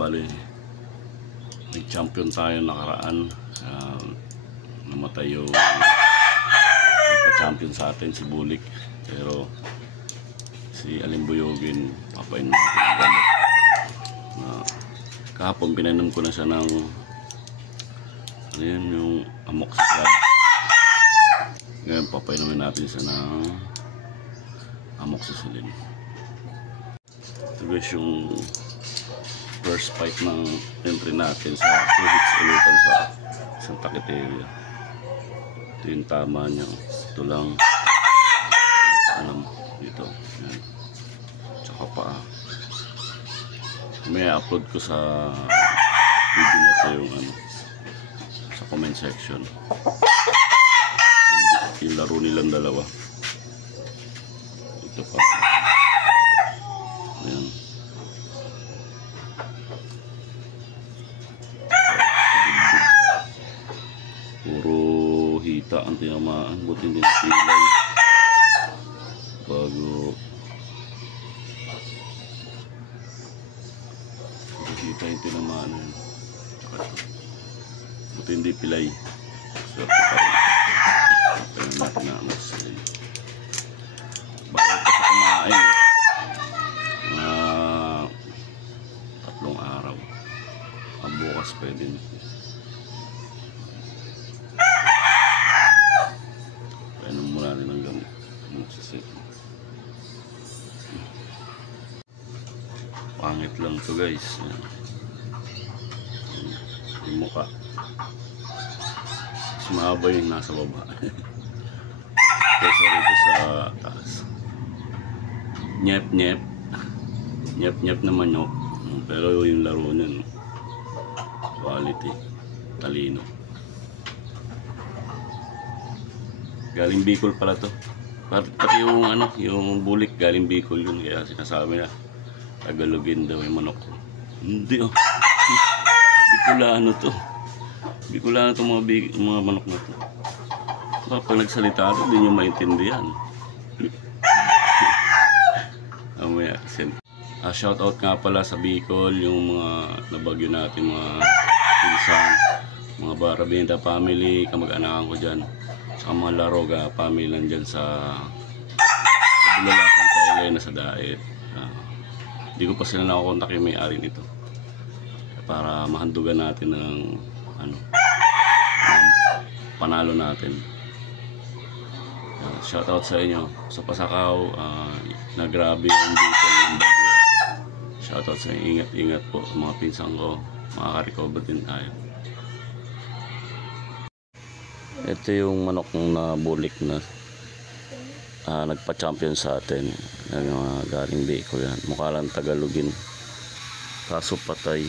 bali may champion tayo nakaraan. Namatay yung champion sa atin, si Bulik. Pero si Alimbuyogin, papain natin ang gamot. Kahapon pinainom ko na siya ng ano yun, yung amoxicillin. Ngayon papainumin natin siya ng amoxicillin. Ito guys yung first fight ng entry natin sa 2 hits ulitan sa isang takiteria. Ito yung tama niya. Ito lang alam dito. Yan. Tsaka paa. May upload ko sa video na ito yung ano, sa comment section. Yung laro nilang dalawa. Ito pa. Ayan. Puro hita ang tinamaan. Buti hindi pilay. Bago hita yung tinamaan. Buti hindi pilay. Swerte pa rin. Tignan natin na mas bawal pa sa kumain. 3 araw. Ang bukas pwede na. Painom muna rin ang gamot. Magsisit. Pangit lang to guys. Yung mukha. Mas mahaba yung nasa baba. Kesa rito sa taas. Nyep-nyep. Nyep-nyep na manok. Pero yung laro niya, quality. Talino. Galing Bicol pala to. Pati yung ano, yung Bulik galing Bicol yun. Kaya sinasabi na Tagalogin daw yung manok. Hindi oh. Bicolano to. Bicolano to mga manok na to. Kapag nagsalita ito, hindi nyo maintindihan. Shoutout nga pala sa Bicol, yung mga nabagyo natin, mga pinsan, mga Barabinda family, kamag-anakan ko dyan. Saka mga Laroga family nandyan sa Bulala, Santa Elena sa Daet. Hindi ko pa sila nakakontak yung may-ari nito. Para mahandugan natin ng ano, ng panalo natin. Shoutout sa inyo sa Pasakaw, na grabe yung dito ng bagyo. Shoutout sa inyo, ingat po mga pinsang ko, makaka-recover din tayo. Ito yung manok na Bulik na nagpa-champion sa atin. Galing Bicol yan. Mukha lang Tagalogin, kaso patay.